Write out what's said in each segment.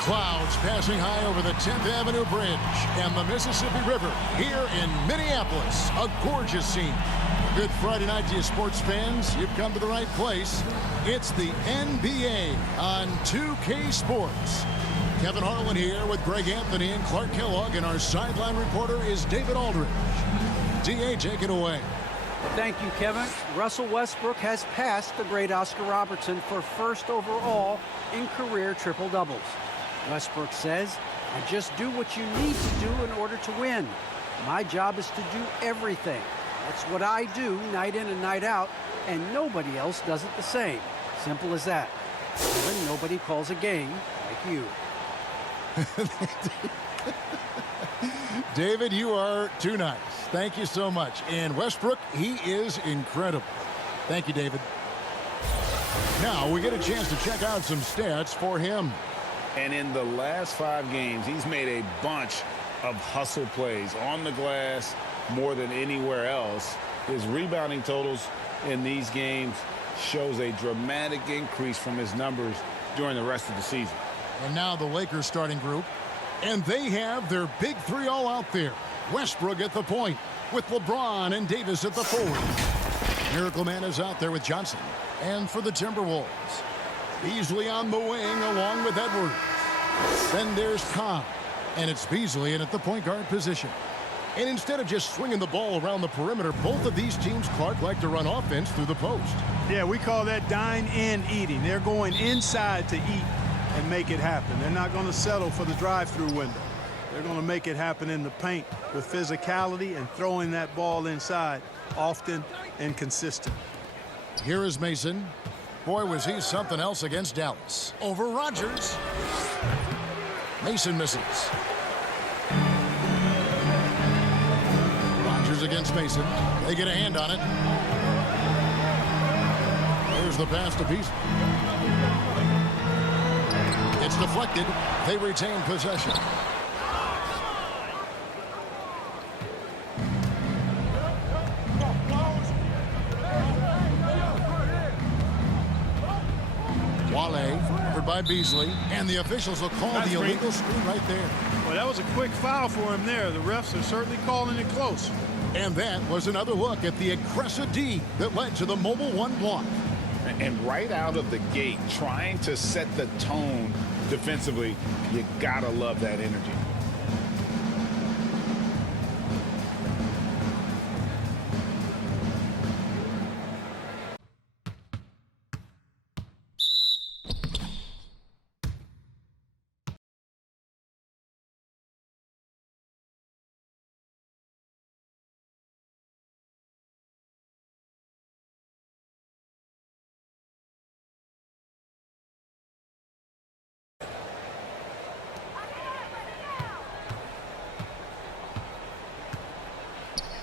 Clouds passing high over the 10th Avenue Bridge and the Mississippi River here in Minneapolis. A gorgeous scene. Good Friday night to you sports fans. You've come to the right place. It's the NBA on 2K Sports. Kevin Harlan here with Greg Anthony and Clark Kellogg, and our sideline reporter is David Aldridge. D.A., take it away. Thank you, Kevin. Russell Westbrook has passed the great Oscar Robertson for first overall in career triple-doubles. Westbrook says, "I just do what you need to do in order to win. My job is to do everything. That's what I do night in and night out, and nobody else does it the same. Simple as that. Even nobody calls a game like you." David, you are too nice. Thank you so much. And Westbrook, he is incredible. Thank you, David. Now we get a chance to check out some stats for him. And in the last 5 games, he's made a bunch of hustle plays on the glass more than anywhere else. His rebounding totals in these games shows a dramatic increase from his numbers during the rest of the season. And now the Lakers starting group. And they have their big 3 all out there. Westbrook at the point with LeBron and Davis at the forward. Miracle Man is out there with Johnson. And for the Timberwolves, Beasley on the wing along with Edwards. Then there's Cobb. And it's Beasley in at the point guard position. And instead of just swinging the ball around the perimeter, both of these teams, Clark, like to run offense through the post. Yeah, we call that dine in eating. They're going inside to eat and make it happen. They're not going to settle for the drive-through window. They're going to make it happen in the paint with physicality and throwing that ball inside often and consistent. Here is Mason. Boy, was he something else against Dallas. Over Rodgers. Mason misses. Rodgers against Mason. They get a hand on it. Here's the pass to Beasley. It's deflected. They retain possession. Wale, covered by Beasley, and the officials will call the illegal screen right there. Well, that was a quick foul for him there. The refs are certainly calling it close. And that was another look at the aggressive D that led to the Mobile One block. And right out of the gate, trying to set the tone defensively, you gotta love that energy.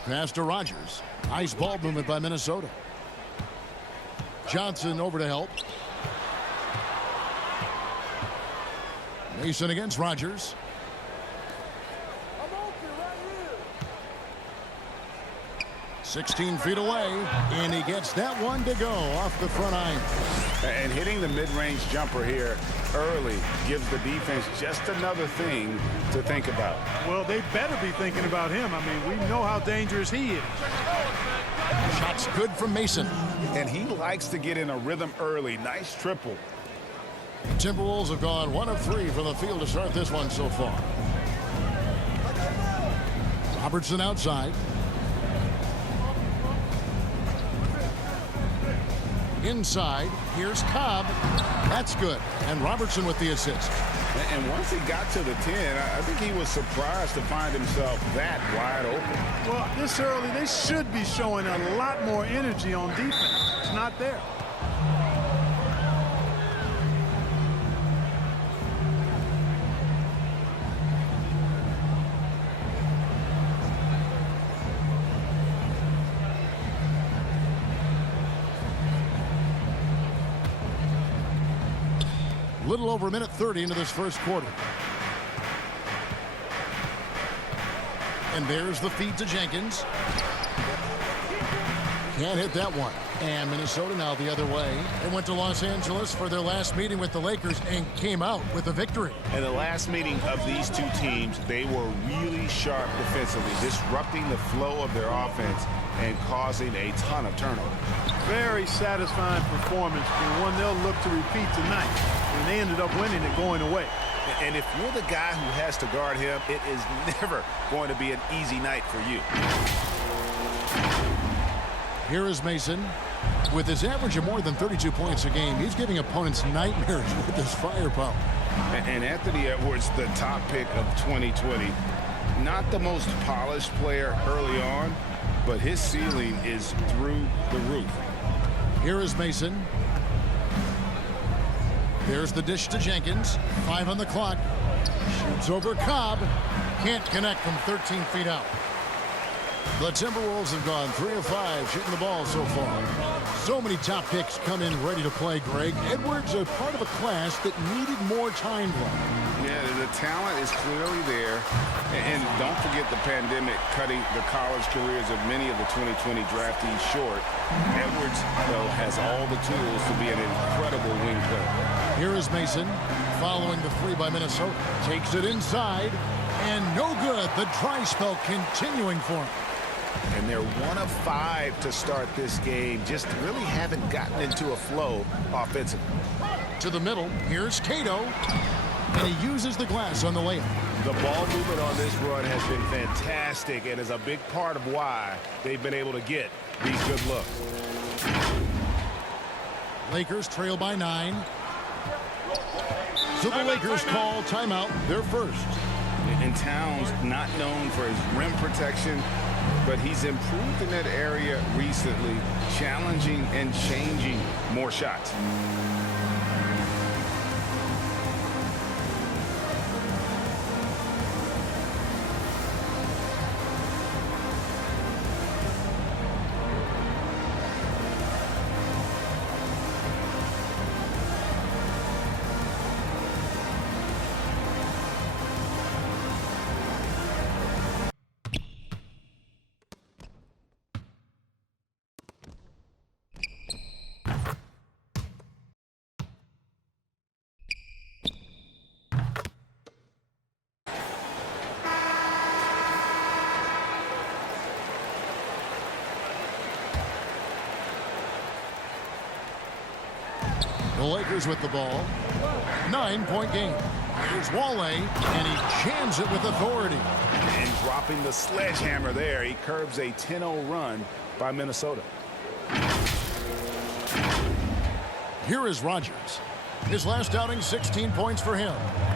Pass to Rodgers. Nice ball movement by Minnesota. Johnson over to help. Mason against Rodgers. 16 feet away, and he gets that one to go off the front iron. And hitting the mid-range jumper here early gives the defense just another thing to think about. Well, they better be thinking about him. I mean, we know how dangerous he is. Shot's good from Mason. And he likes to get in a rhythm early. Nice triple. Timberwolves have gone 1 of 3 from the field to start this one so far. Robertson outside. Inside, here's Cobb. That's good. And Robertson with the assist. And once he got to the 10, I think he was surprised to find himself that wide open. Well, this early, they should be showing a lot more energy on defense. It's not there. Little over a minute 30 into this first quarter. And there's the feed to Jenkins. Can't hit that one. And Minnesota now the other way. They went to Los Angeles for their last meeting with the Lakers and came out with a victory. In the last meeting of these two teams, they were really sharp defensively, disrupting the flow of their offense and causing a ton of turnover. Very satisfying performance, and one they'll look to repeat tonight. And they ended up winning it going away. And if you're the guy who has to guard him, it is never going to be an easy night for you. Here is Mason. With his average of more than 32 points a game, he's giving opponents nightmares with his firepower. And Anthony Edwards, the top pick of 2020, not the most polished player early on, but his ceiling is through the roof. Here is Mason. There's the dish to Jenkins. 5 on the clock. Shoots over Cobb. Can't connect from 13 feet out. The Timberwolves have gone 3 of 5 shooting the ball so far. So many top picks come in ready to play, Greg. Edwards a part of a class that needed more time play. Yeah, the talent is clearly there. And don't forget the pandemic cutting the college careers of many of the 2020 draftees short. Edwards, though, has all the tools to be an incredible wing player. Here is Mason following the 3 by Minnesota. Takes it inside. And no good. The dry spell continuing for him. And they're 1 of 5 to start this game. Just really haven't gotten into a flow offensively. To the middle. Here's Cato. And he uses the glass on the layup. The ball movement on this run has been fantastic and is a big part of why they've been able to get these good looks. Lakers trail by 9. So the Lakers call timeout, their first. And Towns not known for his rim protection, but he's improved in that area recently, challenging and changing more shots. The Lakers with the ball. 9-point game. Here's Wale, and he jams it with authority. And dropping the sledgehammer there, he curbs a 10-0 run by Minnesota. Here is Rogers. His last outing, 16 points for him.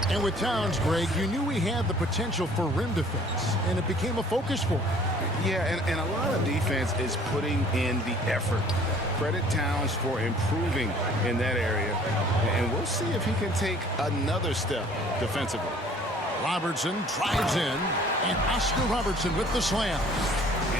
And with Towns, Greg, you knew he had the potential for rim defense, and it became a focus for him. Yeah, and a lot of defense is putting in the effort. Credit Towns for improving in that area, and we'll see if he can take another step defensively. Robertson drives in, and Oscar Robertson with the slam.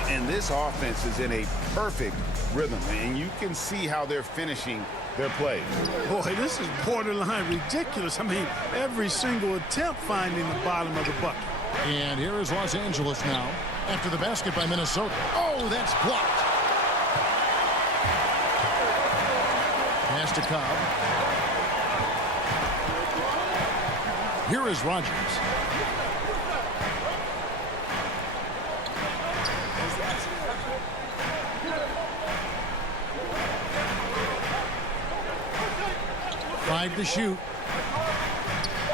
And this offense is in a perfect rhythm, and you can see how they're finishing their play. Boy, this is borderline ridiculous. I mean, every single attempt finding the bottom of the bucket. And here is Los Angeles now after the basket by Minnesota. Oh, that's blocked. Pass to Cobb. Here is Rogers. Five to shoot.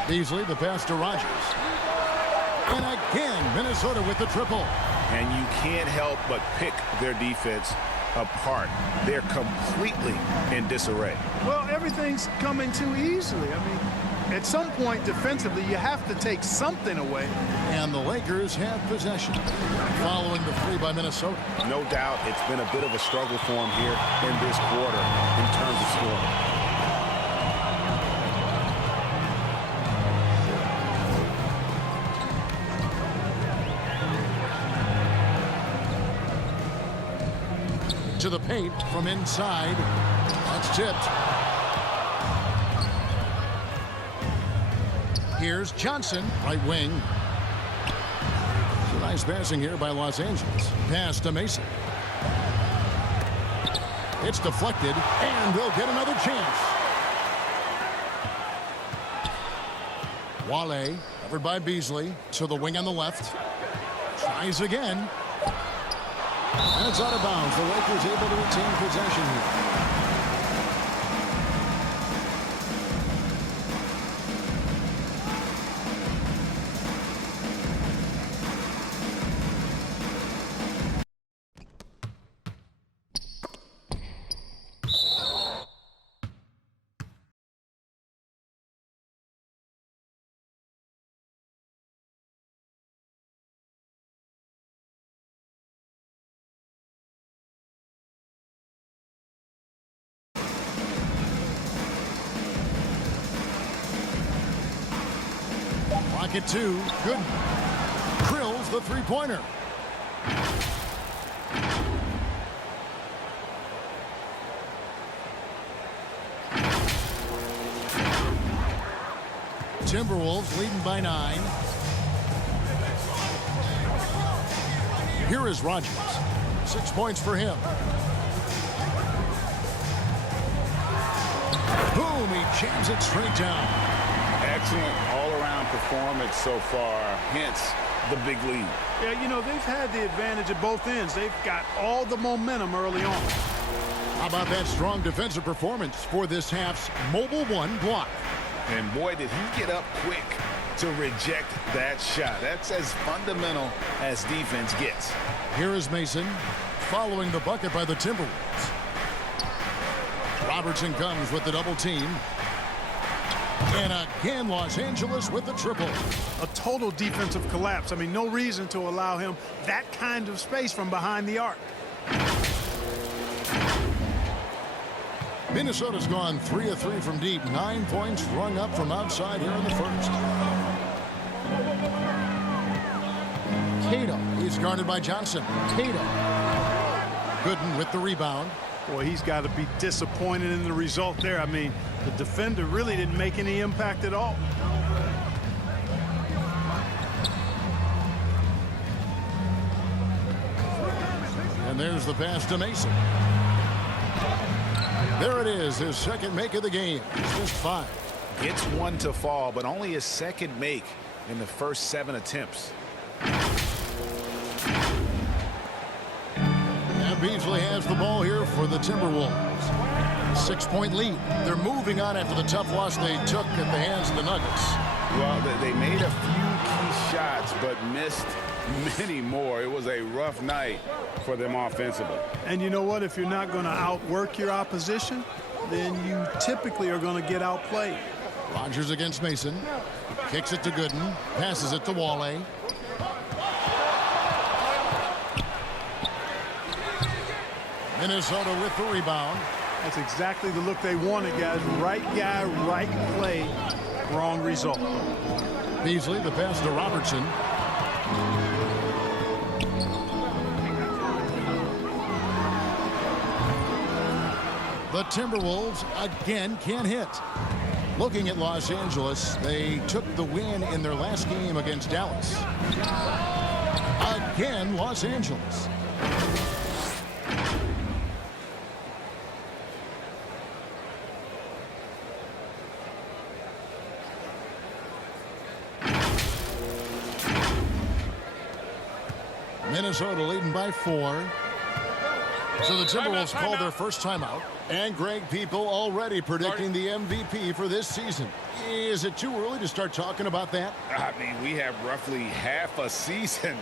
Beasley, the pass to Rogers. And again, Minnesota with the triple. And you can't help but pick their defense apart. They're completely in disarray. Well, everything's coming too easily. I mean, at some point defensively, you have to take something away. And the Lakers have possession following the 3 by Minnesota. No doubt it's been a bit of a struggle for them here in this quarter in terms of scoring. To the paint from inside. That's tipped. Here's Johnson, right wing. It's a nice passing here by Los Angeles. Pass to Mason. It's deflected, and they'll get another chance. Wale, covered by Beasley, to the wing on the left. Tries again. And it's out of bounds. The Lakers able to retain possession here. Pocket two. Good. Drills the three-pointer. Timberwolves leading by 9. Here is Rogers. 6 points for him. Boom, he jams it straight down. Excellent all-around performance so far, hence the big lead. Yeah, you know, they've had the advantage at both ends. They've got all the momentum early on. How about that strong defensive performance for this half's Mobile One block? And boy, did he get up quick to reject that shot. That's as fundamental as defense gets. Here is Mason following the bucket by the Timberwolves. Robertson comes with the double team. And again, Los Angeles with the triple. A total defensive collapse. I mean, no reason to allow him that kind of space from behind the arc. Minnesota's gone 3 of 3 from deep. 9 points rung up from outside here in the first. Cato is guarded by Johnson. Cato. Gooden with the rebound. Boy, he's got to be disappointed in the result there. I mean, the defender really didn't make any impact at all. And there's the pass to Mason. There it is, his second make of the game. He's missed 5. Gets one to fall, but only his second make in the first 7 attempts. And Beasley has the ball here for the Timberwolves. 6-point lead. They're moving on after the tough loss they took at the hands of the Nuggets. Well, they made a few key shots, but missed many more. It was a rough night for them offensively. And you know what? If you're not going to outwork your opposition, then you typically are going to get outplayed. Rogers against Mason. Kicks it to Gooden. Passes it to Wale. Minnesota with the rebound. That's exactly the look they wanted, guys. Right guy, right play, wrong result. Beasley, the pass to Robertson. The Timberwolves again can't hit. Looking at Los Angeles, they took the win in their last game against Dallas. Again, Los Angeles. Minnesota leading by 4. So the Timberwolves called their first timeout. And Greg, people already predicting the MVP for this season. Is it too early to start talking about that? I mean, we have roughly half a season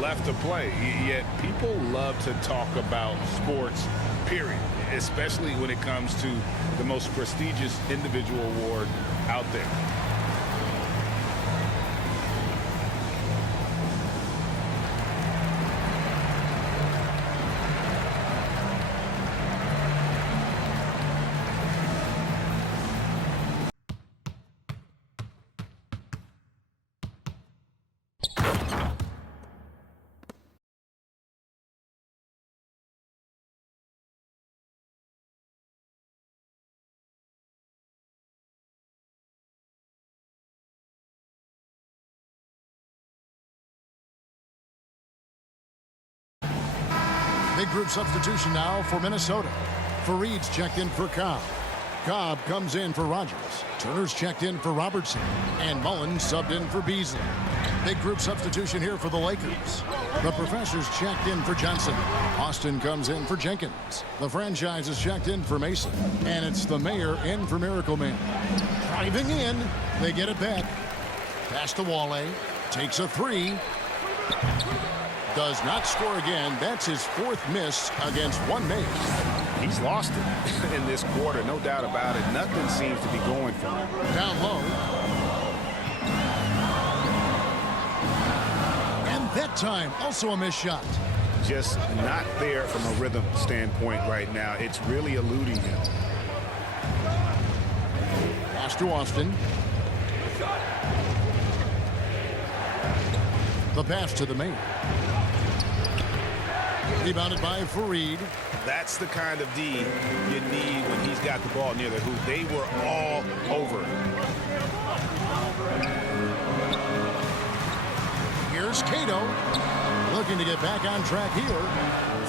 left to play. Yet people love to talk about sports, period. Especially when it comes to the most prestigious individual award out there. Big group substitution now for Minnesota. Fareed's checked in for Cobb. Cobb comes in for Rogers. Turner's checked in for Robertson. And Mullen subbed in for Beasley. Big group substitution here for the Lakers. The professor's checked in for Johnson. Austin comes in for Jenkins. The franchise is checked in for Mason. And it's the mayor in for Miracle Man. Driving in. They get it back. Pass to Wale. Takes a three. Does not score again. That's his fourth miss against one made. He's lost it in this quarter, no doubt about it. Nothing seems to be going for him. Down low. And that time, also a missed shot. Just not there from a rhythm standpoint right now. It's really eluding him. Pass to Austin. The pass to the main. Rebounded by Fareed. That's the kind of D you need when he's got the ball near the hoop. They were all over. Here's Cato. Looking to get back on track here.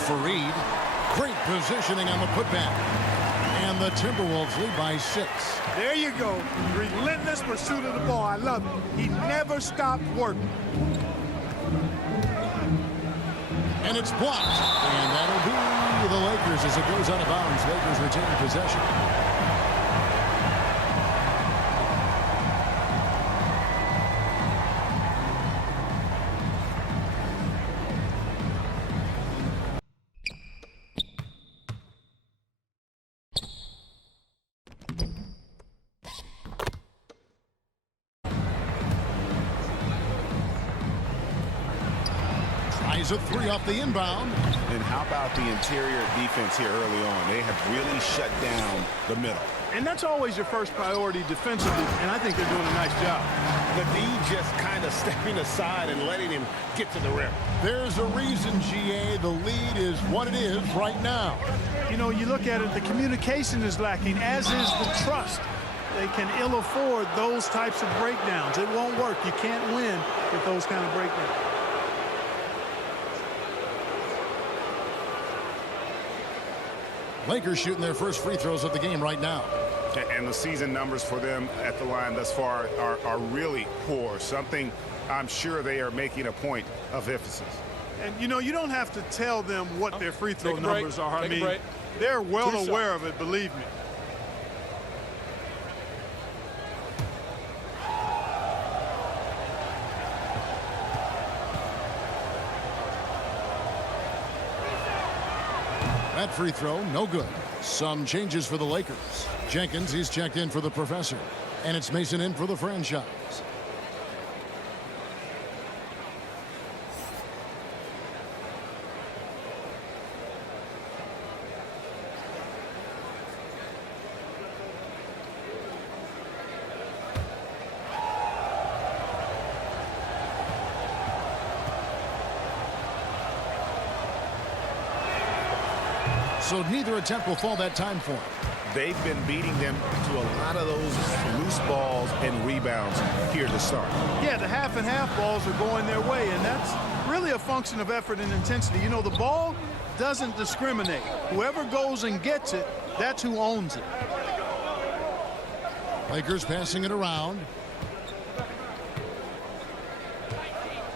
Fareed. Great positioning on the putback. And the Timberwolves lead by 6. There you go. Relentless pursuit of the ball. I love it. He never stopped working. And it's blocked. And that'll be the Lakers as it goes out of bounds. Lakers retain possession. Tries a three off the inbound. And how about the interior defense here early on? They have really shut down the middle. And that's always your first priority defensively, and I think they're doing a nice job. The D just kind of stepping aside and letting him get to the rim. There's a reason, GA, the lead is what it is right now. You know, you look at it, the communication is lacking, as is the trust. They can ill afford those types of breakdowns. It won't work. You can't win with those kind of breakdowns. Lakers shooting their first free throws of the game right now. And the season numbers for them at the line thus far are really poor. Something I'm sure they are making a point of emphasis. And, you know, you don't have to tell them what their free throw numbers are. I mean, they're well aware of it, believe me. That free throw, no good. Some changes for the Lakers. Jenkins, he's checked in for the professor. And it's Mason in for the franchise. So neither attempt will fall that time for him. They've been beating them to a lot of those loose balls and rebounds here to start. Yeah, the half and half balls are going their way, and that's really a function of effort and intensity. You know, the ball doesn't discriminate. Whoever goes and gets it, that's who owns it. Lakers passing it around.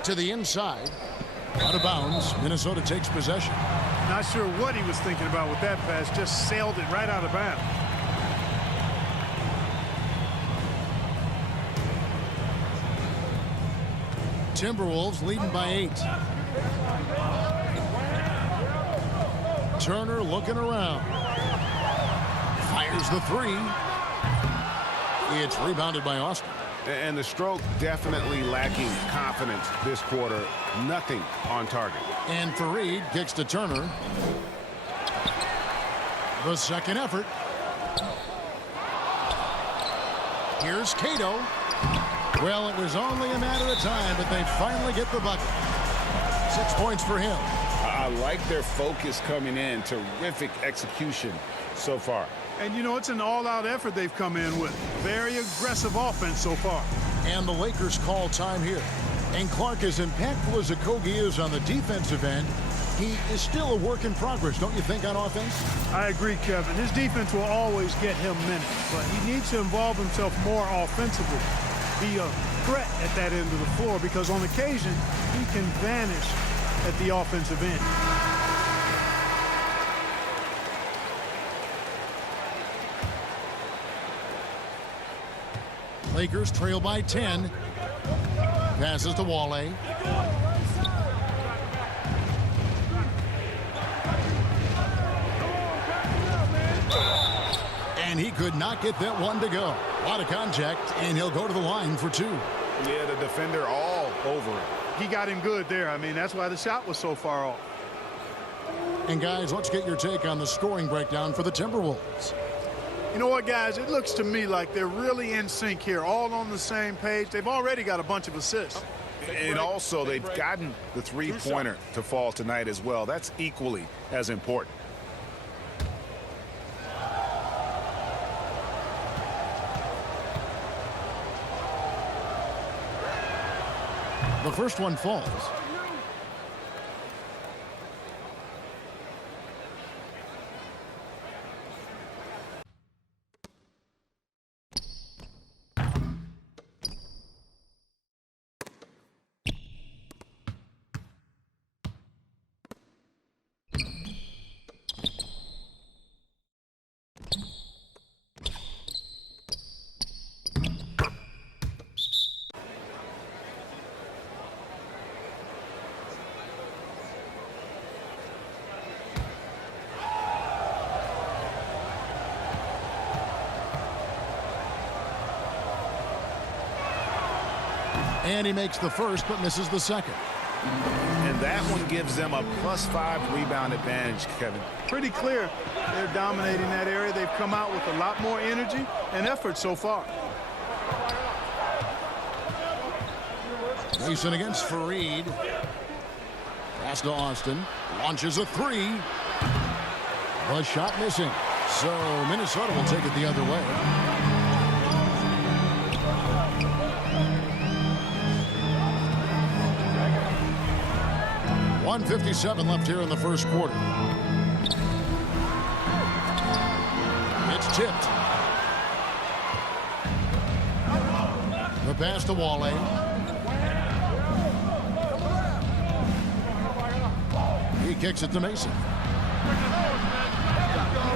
To the inside. Out of bounds. Minnesota takes possession. Not sure what he was thinking about with that pass. Just sailed it right out of bounds. Timberwolves leading by 8. Turner looking around. Fires the three. It's rebounded by Austin. And the stroke definitely lacking confidence this quarter. Nothing on target. And Fareed kicks to Turner. The second effort. Here's Cato. Well, it was only a matter of time, but they finally get the bucket. 6 points for him. I like their focus coming in. Terrific execution so far. And, you know, it's an all-out effort they've come in with. Very aggressive offense so far. And the Lakers call time here. And Clark, as impactful as Okogie is on the defensive end, He is still a work in progress, don't you think, on offense? I agree, Kevin. His defense will always get him minutes, but he needs to involve himself more offensively. Be a threat at that end of the floor because on occasion, he can vanish at the offensive end. Lakers trail by 10. Passes to Wale. And he could not get that one to go. A lot of contact, and he'll go to the line for two. Yeah, the defender all over it. He got him good there. I mean, that's why the shot was so far off. And guys, let's get your take on the scoring breakdown for the Timberwolves. You know what, guys? It looks to me like they're really in sync here, all on the same page. They've already got a bunch of assists. And also, they've gotten the three-pointer to fall tonight as well. That's equally as important. The first one falls. And he makes the first, but misses the second. And that one gives them a +5 rebound advantage, Kevin. Pretty clear they're dominating that area. They've come out with a lot more energy and effort so far. Mason against Fareed. Pass to Austin. Launches a three. The shot missing. So Minnesota will take it the other way. .157 left here in the first quarter. It's tipped. The pass to Wale. He kicks it to Mason.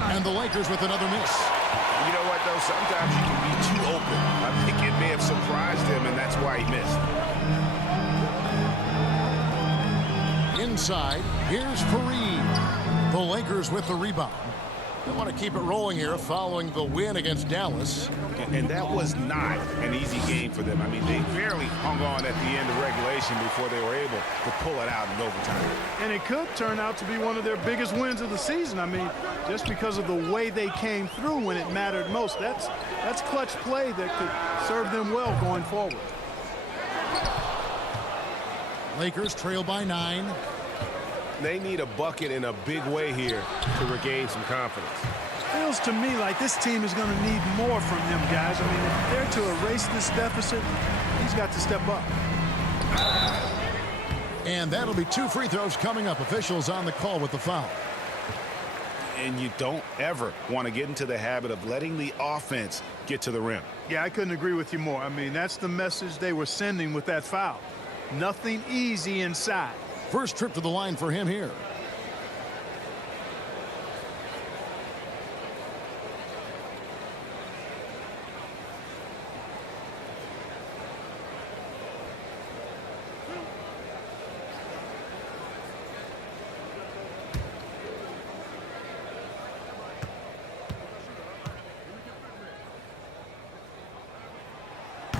And the Lakers with another miss. You know what, though? Sometimes you can be too open. I think it may have surprised him, and that's why he missed. Inside, here's Fareed. The Lakers with the rebound. They want to keep it rolling here following the win against Dallas. And that was not an easy game for them. I mean, they barely hung on at the end of regulation before they were able to pull it out in overtime. And it could turn out to be one of their biggest wins of the season. I mean, just because of the way they came through when it mattered most. That's clutch play that could serve them well going forward. Lakers trail by 9. They need a bucket in a big way here to regain some confidence. Feels to me like this team is going to need more from him, guys. I mean, if they're to erase this deficit, he's got to step up. And that'll be 2 free throws coming up. Officials on the call with the foul. And you don't ever want to get into the habit of letting the offense get to the rim. Yeah, I couldn't agree with you more. I mean, that's the message they were sending with that foul. Nothing easy inside. First trip to the line for him here.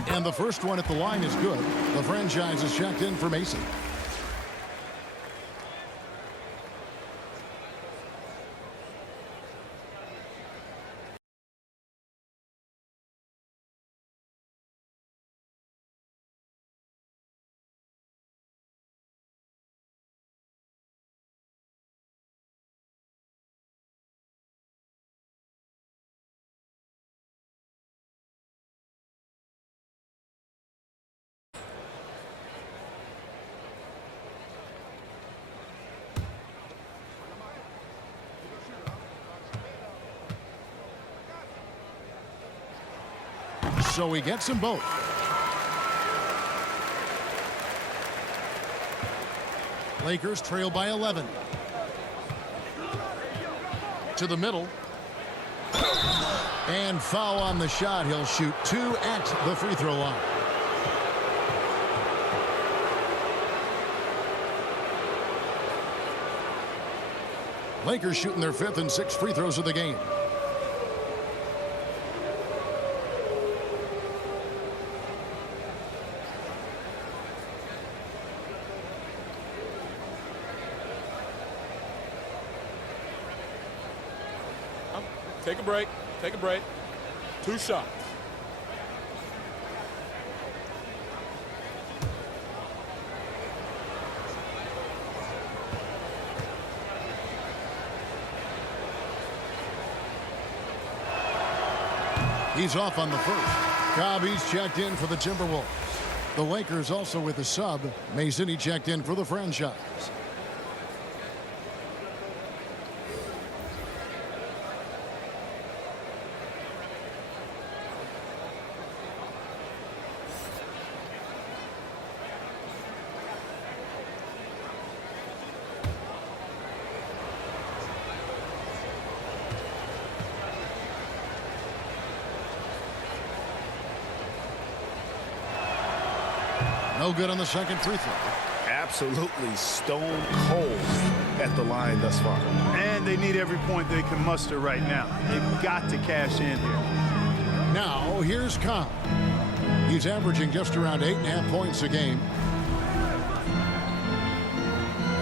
And the first one at the line is good. The franchise is checked in for Mason. So he gets them both. Lakers trail by 11. To the middle. And foul on the shot. He'll shoot 2 at the free throw line. Lakers shooting their 5th and 6th free throws of the game. Take a break. Take a break. 2 shots. He's off on the first. Cobb's checked in for the Timberwolves. The Lakers also with a sub. Mason, he checked in for the franchise. No good on the second free throw. Absolutely stone cold at the line thus far. And they need every point they can muster right now. They've got to cash in here. Now, here's Cobb. He's averaging just around 8.5 points a game.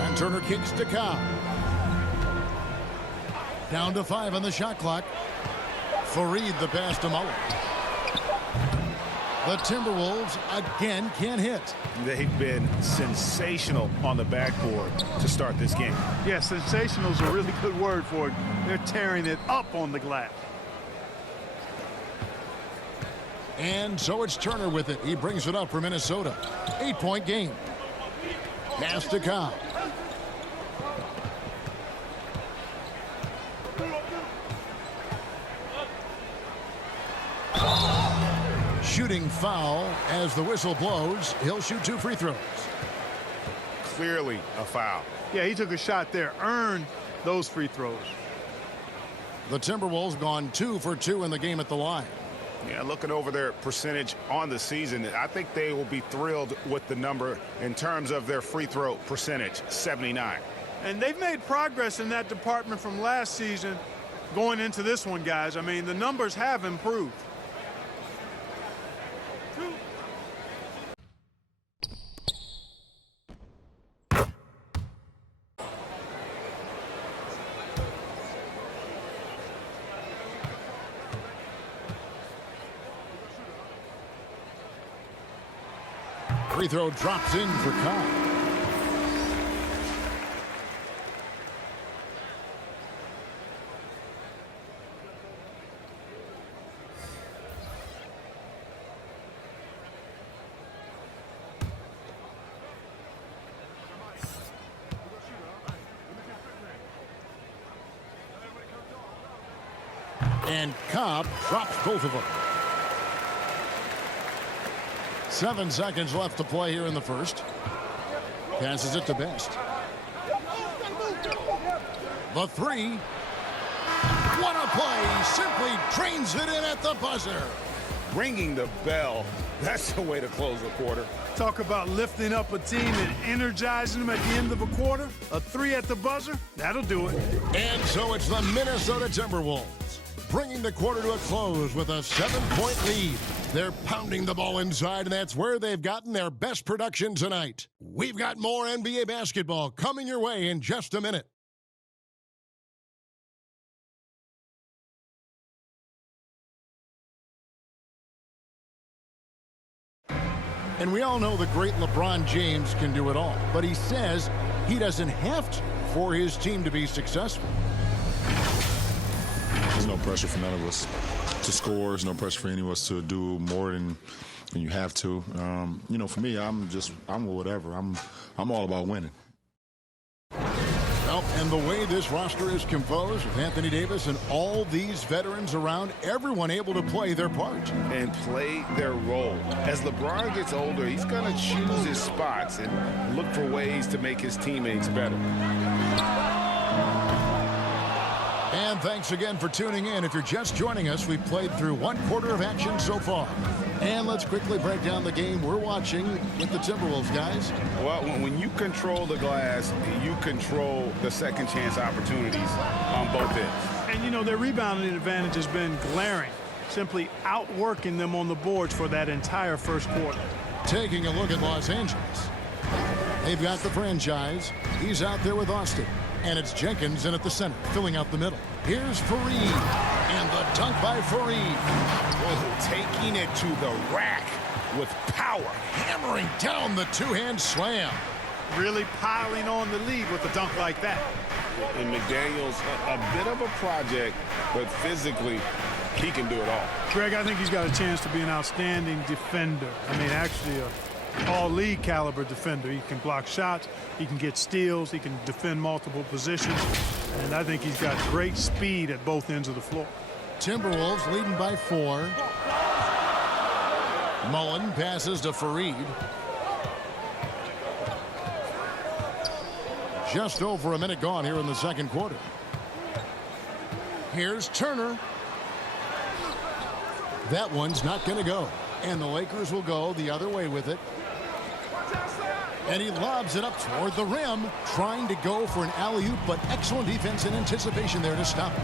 And Turner kicks to Cobb. Down to 5 on the shot clock. Fareed the pass to Muller. The Timberwolves again can't hit. They've been sensational on the backboard to start this game. Yeah, sensational is a really good word for it. They're tearing it up on the glass. And so it's Turner with it. He brings it up for Minnesota. 8-point game. Pass to Cobb. Shooting foul as the whistle blows. He'll shoot 2 free throws. Clearly a foul. Yeah, he took a shot there, earned those free throws. The Timberwolves gone 2 for 2 in the game at the line. Yeah, looking over their percentage on the season, I think they will be thrilled with the number in terms of their free throw percentage, 79. And they've made progress in that department from last season going into this one, guys. I mean, the numbers have improved. Free throw drops in for Cobb. And Cobb drops both of them. 7 seconds left to play here in the first. Passes it to Best. The 3. What a play. Simply drains it in at the buzzer. Ringing the bell. That's the way to close a quarter. Talk about lifting up a team and energizing them at the end of a quarter. A 3 at the buzzer, that'll do it. And so it's the Minnesota Timberwolves bringing the quarter to a close with a 7-point lead. They're pounding the ball inside, and that's where they've gotten their best production tonight. We've got more NBA basketball coming your way in just a minute. And we all know the great LeBron James can do it all, but he says he doesn't have to for his team to be successful. There's no pressure for none of us to score. There's no pressure for any of us to do more than you have to. You know, for me, I'm whatever. I'm all about winning. Well, and the way this roster is composed with Anthony Davis and all these veterans around, everyone able to play their part. And play their role. As LeBron gets older, he's going to choose his spots and look for ways to make his teammates better. And thanks again for tuning in. If you're just joining us, we've played through 1/4 of action so far. And let's quickly break down the game we're watching with the Timberwolves, guys. Well, when you control the glass, you control the second chance opportunities on both ends. And, you know, their rebounding advantage has been glaring, simply outworking them on the boards for that entire first quarter. Taking a look at Los Angeles. They've got the franchise. He's out there with Austin. And it's Jenkins in at the center, filling out the middle. Here's Fareed. And the dunk by Fareed. Taking it to the rack with power. Hammering down the two-hand slam. Really piling on the lead with a dunk like that. And McDaniels, a bit of a project, but physically, he can do it all. Greg, I think he's got a chance to be an outstanding defender. I mean, actually a all-league caliber defender. He can block shots, he can get steals, he can defend multiple positions, and I think he's got great speed at both ends of the floor. Timberwolves leading by 4. Mullen passes to Fareed. Just over a minute gone here in the second quarter. Here's Turner. That one's not going to go. And the Lakers will go the other way with it. And he lobs it up toward the rim, trying to go for an alley-oop, but excellent defense and anticipation there to stop it.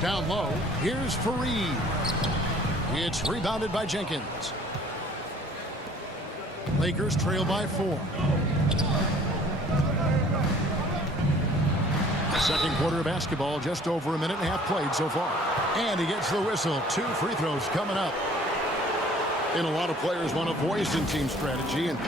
Down low, here's Fareed. It's rebounded by Jenkins. Lakers trail by 4. Second quarter of basketball, just over a minute and a half played so far. And he gets the whistle. 2 free throws coming up. And a lot of players want a voice in team strategy. And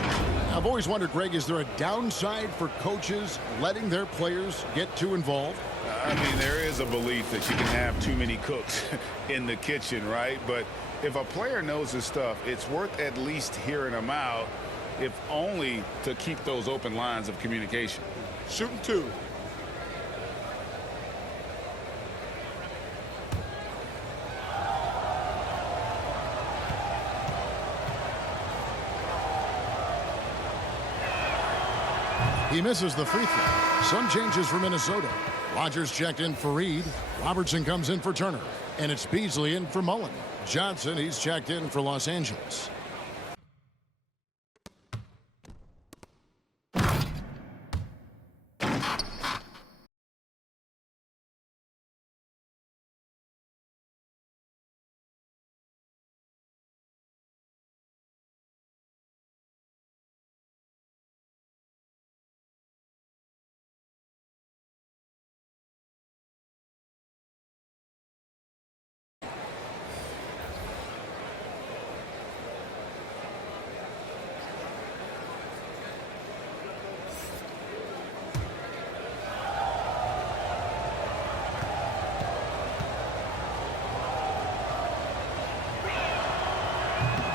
I've always wondered, Greg, is there a downside for coaches letting their players get too involved? I mean, there is a belief that you can have too many cooks in the kitchen, right? But if a player knows his stuff, it's worth at least hearing them out, if only to keep those open lines of communication. Shooting 2. He misses the free throw. Some changes for Minnesota. Rogers checked in for Reed. Robertson comes in for Turner. And it's Beasley in for Mullen. Johnson, he's checked in for Los Angeles.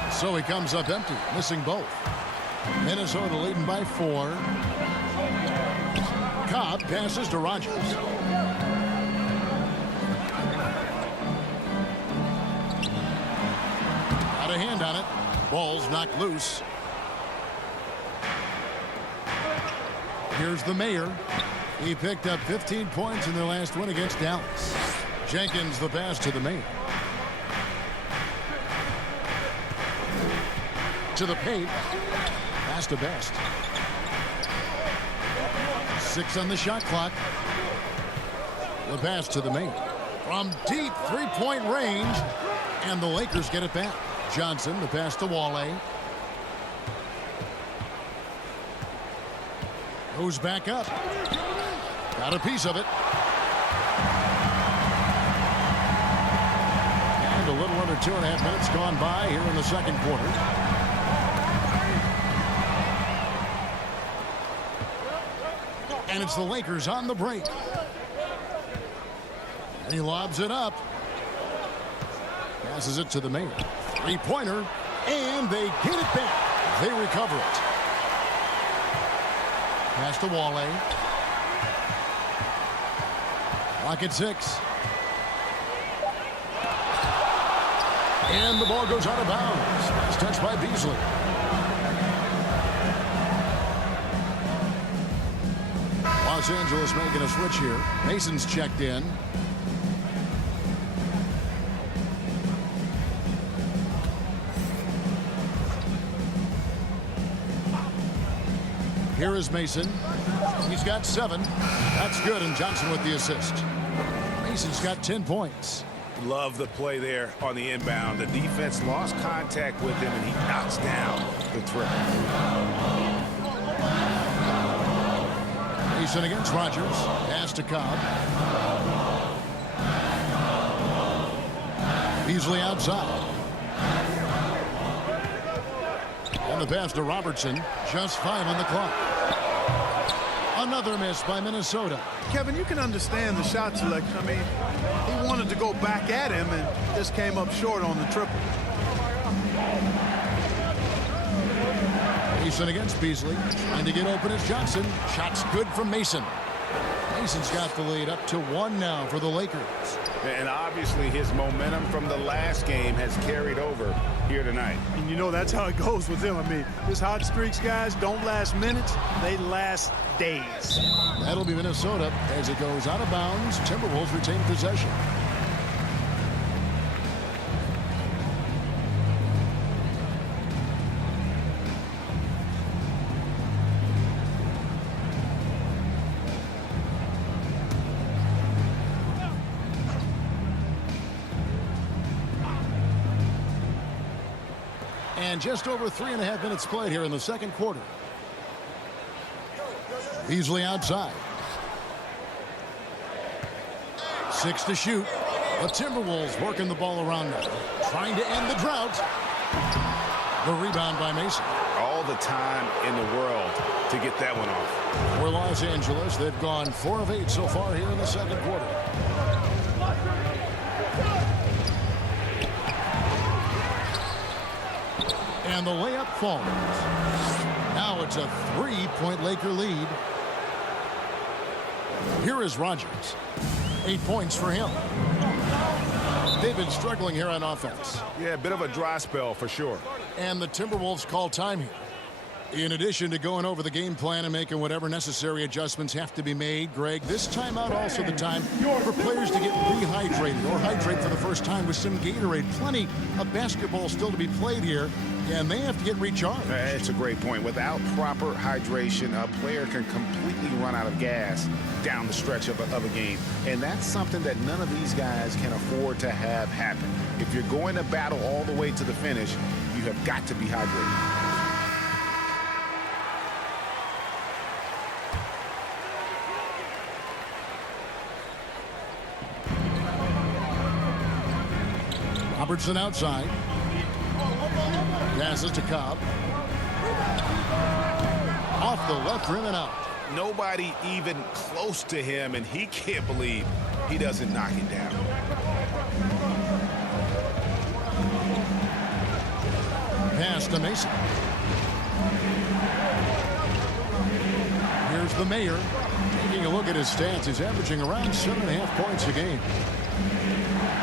So he comes up empty, missing both. Minnesota leading by 4. Cobb passes to Rogers. Got a hand on it. Ball's knocked loose. Here's the mayor. He picked up 15 points in their last win against Dallas. Jenkins the pass to the mayor. To the paint. Pass to Best. 6 on the shot clock. The pass to the main. From deep three-point range. And the Lakers get it back. Johnson, the pass to Wale. Goes back up. Got a piece of it. And a little under 2.5 minutes gone by here in the second quarter. And it's the Lakers on the break. And he lobs it up. Passes it to the mayor. Three-pointer. And they get it back. They recover it. Pass to Wale. Clock at 6. And the ball goes out of bounds. Last touch by Beasley. Los Angeles making a switch here. Mason's checked in. Here is Mason. He's got 7. That's good, and Johnson with the assist. Mason's got 10 points. Love the play there on the inbound. The defense lost contact with him, and he knocks down the triple. Mason against Rogers. Pass to Cobb. Beasley outside. And the pass to Robertson. Just 5 on the clock. Another miss by Minnesota. Kevin, you can understand the shot selection. I mean, he wanted to go back at him and just came up short on the triple. Mason against Beasley. Trying to get open is Johnson. Shot's good from Mason. Mason's got the lead up to 1 now for the Lakers. And obviously his momentum from the last game has carried over here tonight. And you know that's how it goes with him. I mean, his hot streaks, guys, don't last minutes. They last days. That'll be Minnesota as it goes out of bounds. Timberwolves retain possession. And just over 3.5 minutes played here in the second quarter. Beasley outside. 6 to shoot. The Timberwolves working the ball around now. Trying to end the drought. The rebound by Mason. All the time in the world to get that one off. For Los Angeles, they've gone 4 of 8 so far here in the second quarter. And the layup falls. Now it's a 3-point Laker lead. Here is Rogers. 8 points for him. They've been struggling here on offense. Yeah, a bit of a dry spell for sure. And the Timberwolves call time here. In addition to going over the game plan and making whatever necessary adjustments have to be made, Greg, this timeout also the time for players to get rehydrated or hydrate for the first time with some Gatorade. Plenty of basketball still to be played here, and they have to get recharged. It's a great point. Without proper hydration, a player can completely run out of gas down the stretch of a game. And that's something that none of these guys can afford to have happen. If you're going to battle all the way to the finish, you have got to be hydrated. Robertson outside. Passes to Cobb. Off the left rim and out. Nobody even close to him, and he can't believe he doesn't knock it down. Pass to Mason. Here's the mayor. Taking a look at his stats, he's averaging around 7.5 points a game.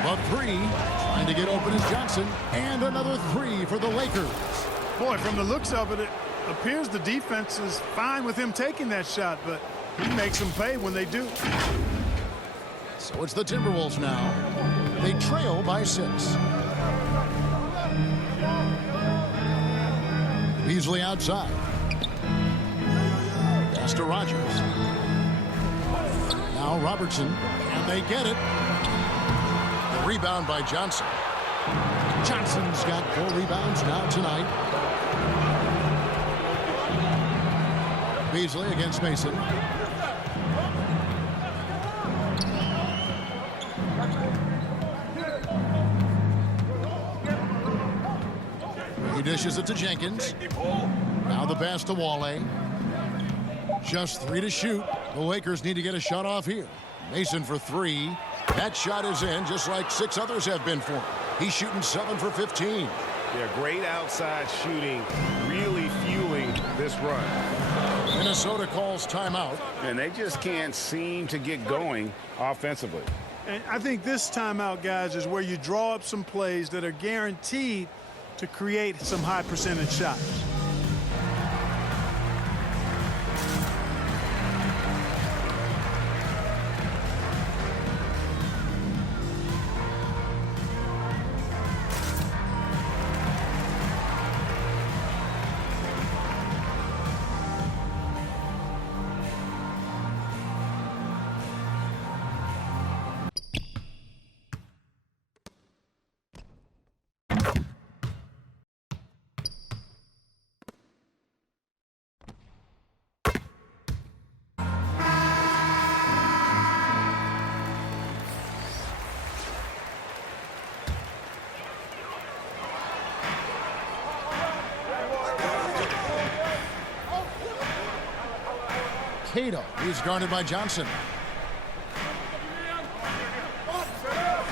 But 3, trying to get open is Johnson, and another 3 for the Lakers. Boy, from the looks of it, it appears the defense is fine with him taking that shot, but he makes them pay when they do. So it's the Timberwolves now. They trail by 6. Beasley outside. Pass to Rogers. Now Robertson, and they get it. The rebound by Johnson. Johnson's got 4 rebounds now tonight. Beasley against Mason. He dishes it to Jenkins. Now the pass to Wale. Just 3 to shoot. The Lakers need to get a shot off here. Mason for 3. That shot is in, just like 6 others have been for him. He's shooting 7 for 15. Yeah, great outside shooting, really fueling this run. Minnesota calls timeout. And they just can't seem to get going offensively. And I think this timeout, guys, is where you draw up some plays that are guaranteed to create some high percentage shots. Cato is guarded by Johnson.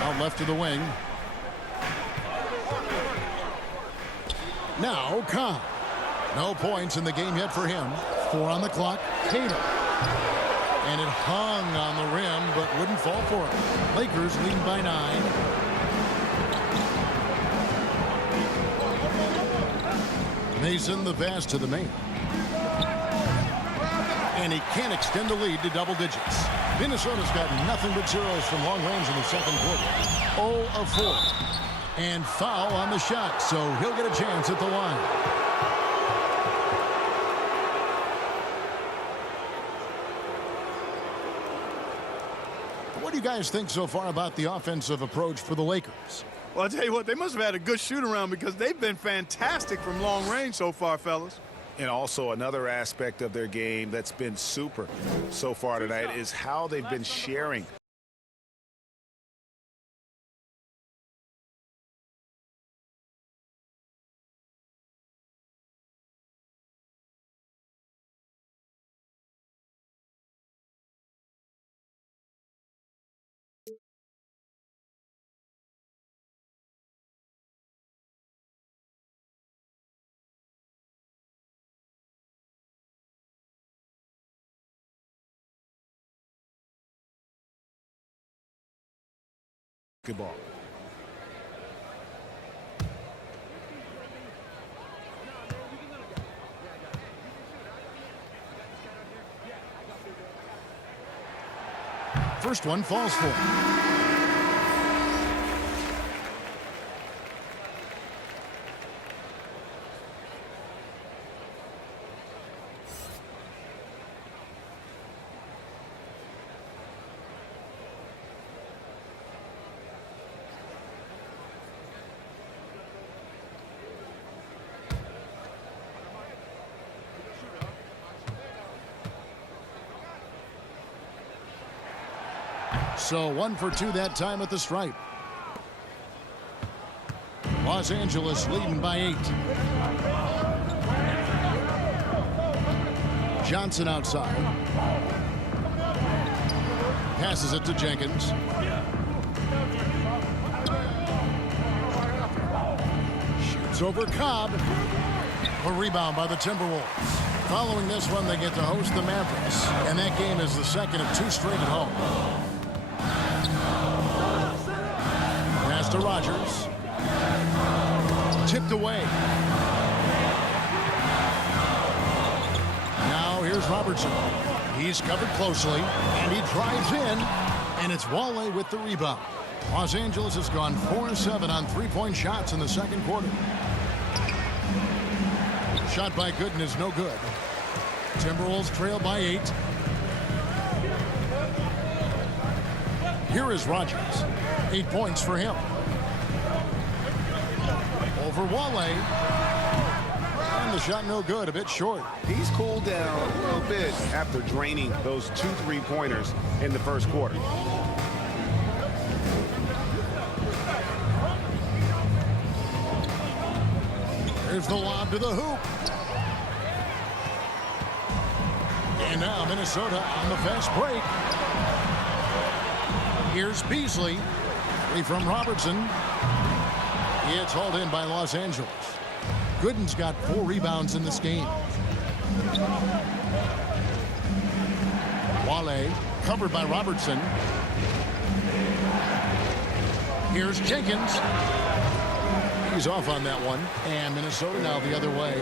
Out left to the wing. Now Cobb. No points in the game yet for him. 4 on the clock. Cato. And it hung on the rim but wouldn't fall for it. Lakers leading by 9. Mason the pass to the main. And he can't extend the lead to double digits. Minnesota's got nothing but zeros from long range in the second quarter. 0 of 4. And foul on the shot, so he'll get a chance at the line. What do you guys think so far about the offensive approach for the Lakers? Well, I'll tell you what, they must have had a good shoot-around because they've been fantastic from long range so far, fellas. And also another aspect of their game that's been super so far tonight is how they've been sharing. Good ball. First one falls for him. So 1 for 2 that time at the stripe. Los Angeles leading by 8. Johnson outside. Passes it to Jenkins. Shoots over Cobb. A rebound by the Timberwolves. Following this one, they get to host the Mavericks. And that game is the second of 2 straight at home. Pass to Rogers. Tipped away. Now here's Robertson. He's covered closely, and he drives in, and it's Wale with the rebound. Los Angeles has gone 4-7 on three-point shots in the second quarter. Shot by Gooden is no good. Timberwolves trail by 8. Here is Rogers. 8 points for him. Over Wale. And the shot no good, a bit short. He's cooled down a little bit after draining those 2 3-pointers in the first quarter. Here's the lob to the hoop. And now Minnesota on the fast break. Here's Beasley. 3 from Robertson. It's hauled in by Los Angeles. Gooden's got 4 rebounds in this game. Wale covered by Robertson. Here's Jenkins. He's off on that one. And Minnesota now the other way.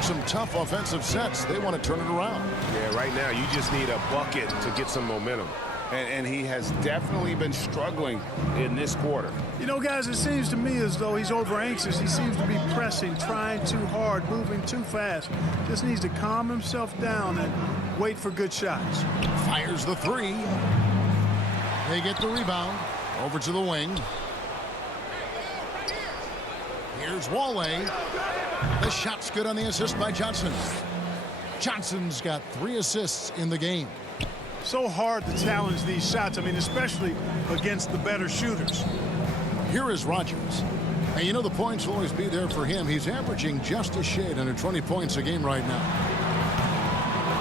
Some tough offensive sets. They want to turn it around. Yeah, right now you just need a bucket to get some momentum. And he has definitely been struggling in this quarter. You know, guys, it seems to me as though he's over anxious. He seems to be pressing, trying too hard, moving too fast. Just needs to calm himself down and wait for good shots. Fires the three. They get the rebound. Over to the wing. Here's Wale. The shot's good on the assist by Johnson. Johnson's got 3 assists in the game. So hard to challenge these shots. I mean, especially against the better shooters. Here is Rogers. And you know the points will always be there for him. He's averaging just a shade under 20 points a game right now.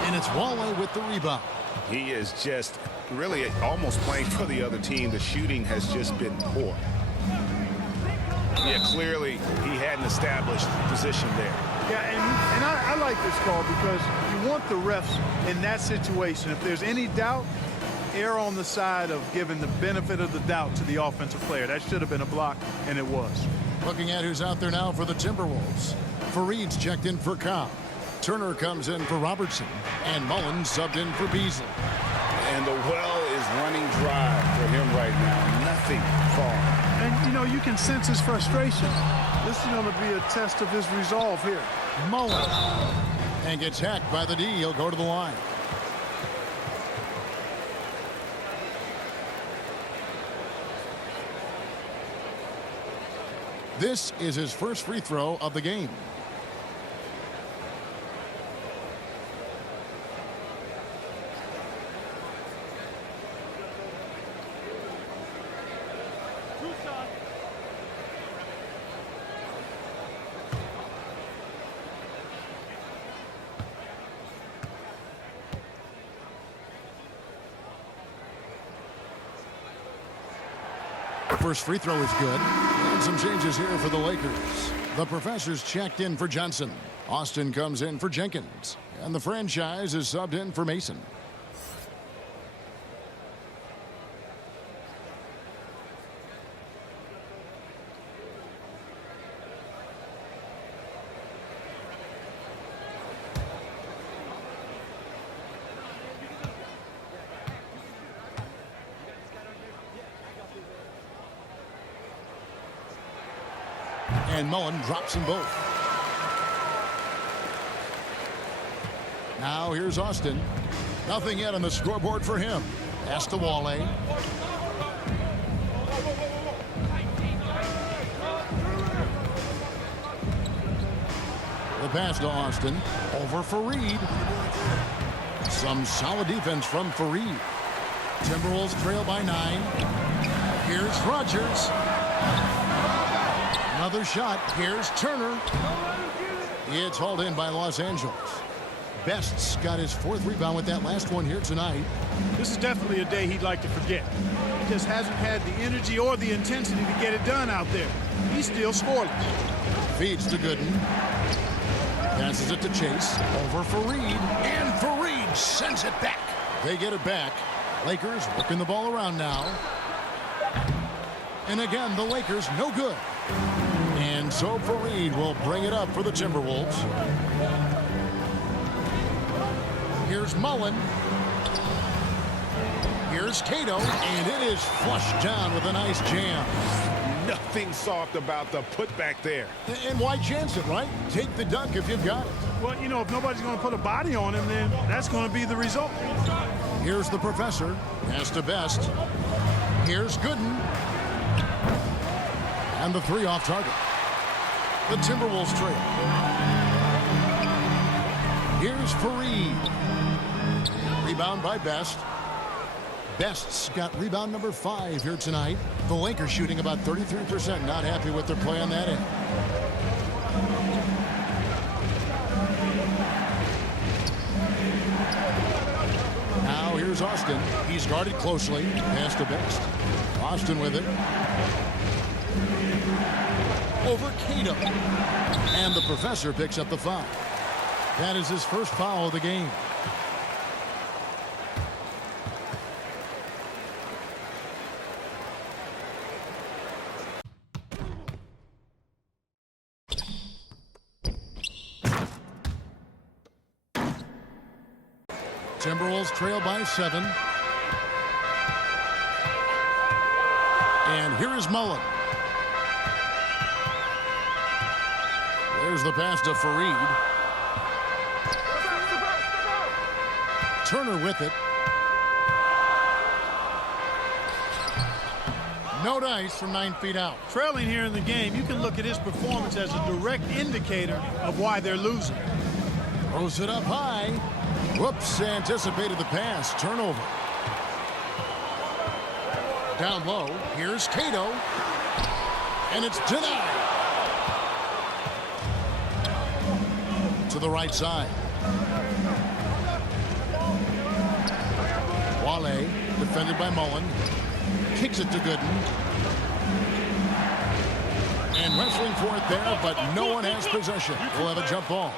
And it's Wale with the rebound. He is just really almost playing for the other team. The shooting has just been poor. Yeah, clearly he hadn't established position there. Yeah, and I like this call because you want the refs in that situation. If there's any doubt, err on the side of giving the benefit of the doubt to the offensive player. That should have been a block, and it was. Looking at who's out there now for the Timberwolves. Fareed's checked in for Cobb. Turner comes in for Robertson. And Mullins subbed in for Beasley. And the well is running dry for him right now. Nothing falling. And, you know, you can sense his frustration. This is going to be a test of his resolve here. Mullins. And gets hacked by the D. He'll go to the line. This is his first free throw of the game. First free throw is good. And some changes here for the Lakers. The professor's checked in for Johnson. Austin comes in for Jenkins. And the franchise is subbed in for Mason. And Mullen drops them both. Now here's Austin. Nothing yet on the scoreboard for him. Pass to Wale. The pass to Austin. Over Fareed. Some solid defense from Fareed. Timberwolves trail by 9. Here's Rogers. Another shot. Here's Turner. It's hauled in by Los Angeles. Best's got his 4th rebound with that last one here tonight. This is definitely a day he'd like to forget. He just hasn't had the energy or the intensity to get it done out there. He's still scoreless. Feeds to Gooden. Passes it to Chase. Over Fareed. And Fareed sends it back. They get it back. Lakers working the ball around now. And again, the Lakers no good. And so Fareed will bring it up for the Timberwolves. Here's Mullen. Here's Cato, and it is flushed down with a nice jam. Nothing soft about the putback there. And why chance it, right? Take the dunk if you've got it. Well, you know, if nobody's going to put a body on him, then that's going to be the result. Here's the professor. Pass to Best. Here's Gooden. And the 3 off target. The Timberwolves trail. Here's Fareed. Rebound by Best. Best's got rebound number 5 here tonight. The Lakers shooting about 33%. Not happy with their play on that end. Now here's Austin. He's guarded closely. Pass to Best. Austin with it. Over Cato. And the professor picks up the foul. That is his first foul of the game. Timberwolves trail by 7. And here is Mullen. There's the pass to Fareed. Turner with it. No dice from 9 feet out. Trailing here in the game, you can look at his performance as a direct indicator of why they're losing. Throws it up high. Whoops, anticipated the pass. Turnover. Down low. Here's Cato. And it's denied. To the right side. Wale, defended by Mullen. Kicks it to Gooden. And wrestling for it there, but no one has possession. We'll have a jump ball.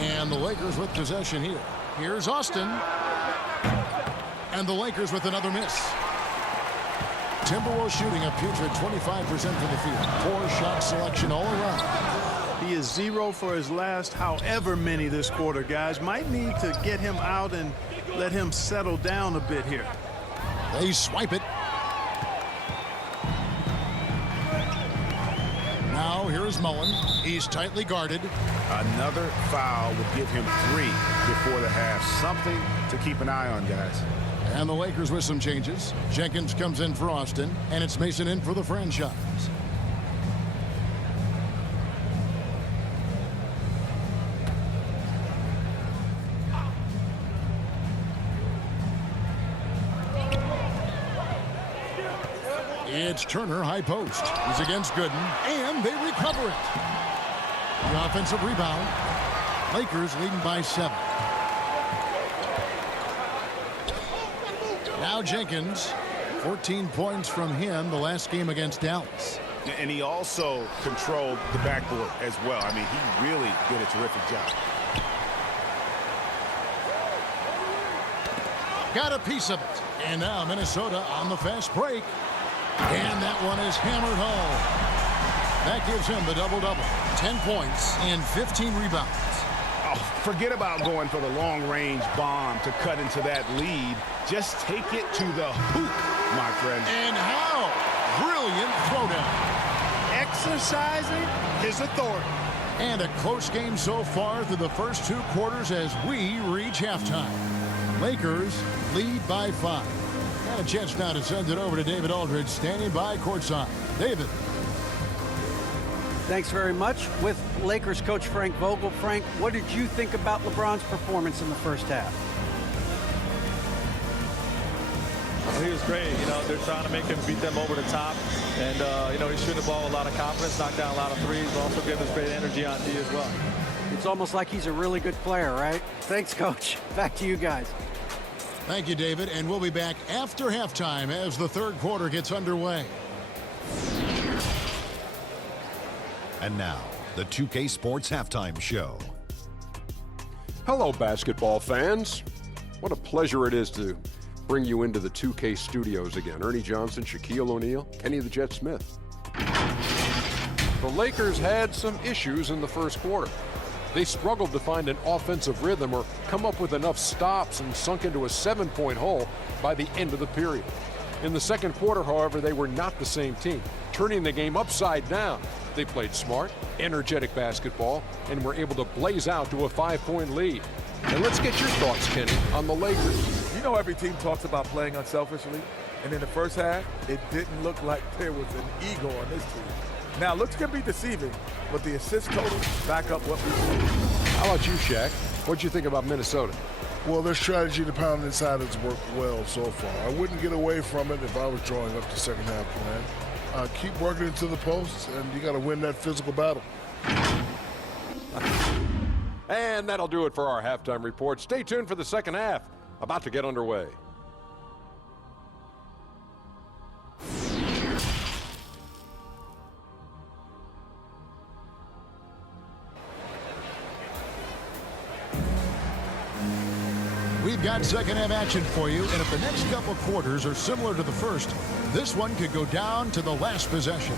And the Lakers with possession here. Here's Austin. And the Lakers with another miss. Timberwolves shooting a putrid 25% from the field. Poor shot selection all around. He is 0 for his last however many this quarter, guys. Might need to get him out and let him settle down a bit here. They swipe it. Now here's Mullen. He's tightly guarded. Another foul would give him 3 before the half. Something to keep an eye on, guys. And the Lakers with some changes. Jenkins comes in for Austin, and it's Mason in for the franchise. It's Turner, high post. He's against Gooden, and they recover it. The offensive rebound. Lakers leading by 7. Now Jenkins, 14 points from him the last game against Dallas. And he also controlled the backboard as well. I mean, he really did a terrific job. Got a piece of it. And now Minnesota on the fast break. And that one is hammered home. That gives him the double-double. 10 points and 15 rebounds. Oh, forget about going for the long-range bomb to cut into that lead. Just take it to the hoop, my friend. And how? Brilliant throwdown. Exercising his authority. And a close game so far through the first 2 quarters as we reach halftime. Lakers lead by 5. And a chance now to send it over to David Aldridge, standing by courtside. David. Thanks very much. With Lakers coach Frank Vogel. Frank, what did you think about LeBron's performance in the first half? Well, he was great. You know, they're trying to make him beat them over the top. And, you know, he's shooting the ball with a lot of confidence, knocked down a lot of threes, but also gave us great energy on D as well. It's almost like he's a really good player, right? Thanks, Coach. Back to you guys. Thank you, David. And we'll be back after halftime as the third quarter gets underway. And now, the 2K Sports Halftime Show. Hello, basketball fans. What a pleasure it is to bring you into the 2K studios again. Ernie Johnson, Shaquille O'Neal, Kenny the Jet Smith. The Lakers had some issues in the first quarter. They struggled to find an offensive rhythm or come up with enough stops and sunk into a 7-point hole by the end of the period. In the second quarter, however, they were not the same team, turning the game upside down. They played smart, energetic basketball, and were able to blaze out to a 5-point lead. And let's get your thoughts, Kenny, on the Lakers. You know every team talks about playing unselfishly, and in the first half, it didn't look like there was an ego on this team. Now, looks can be deceiving, but the assist totals back up what we see. How about you, Shaq? What'd you think about Minnesota? Well, their strategy to pound inside has worked well so far. I wouldn't get away from it if I was drawing up the second half plan. Keep working into the posts, and you got to win that physical battle. And that'll do it for our halftime report. Stay tuned for the second half, about to get underway. We've We've got second half action for you, and if the next couple quarters are similar to the first, this one could go down to the last possession.